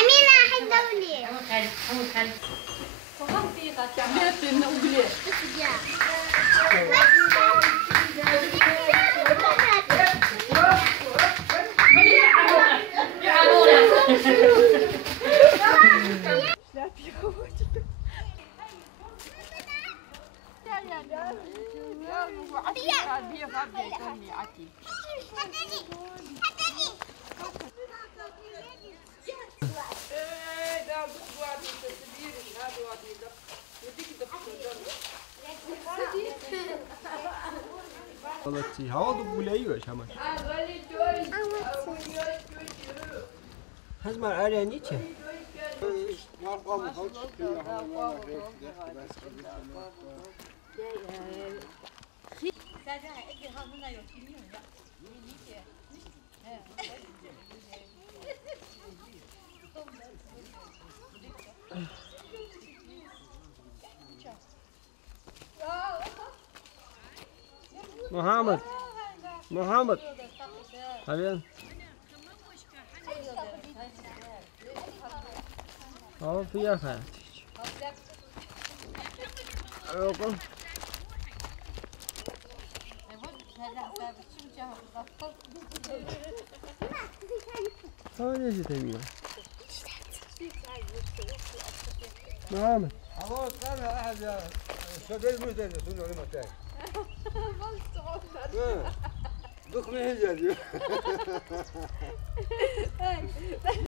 أمينة حد دولي غلطتي هاض بولايو شمال هزمر أرانيتش محمد محمد حبيبي اه فيها خير ايوه هذا ايش تبيه محمد خلاص انا احد شديد مدن سنو لما تاعي دوك ما يجي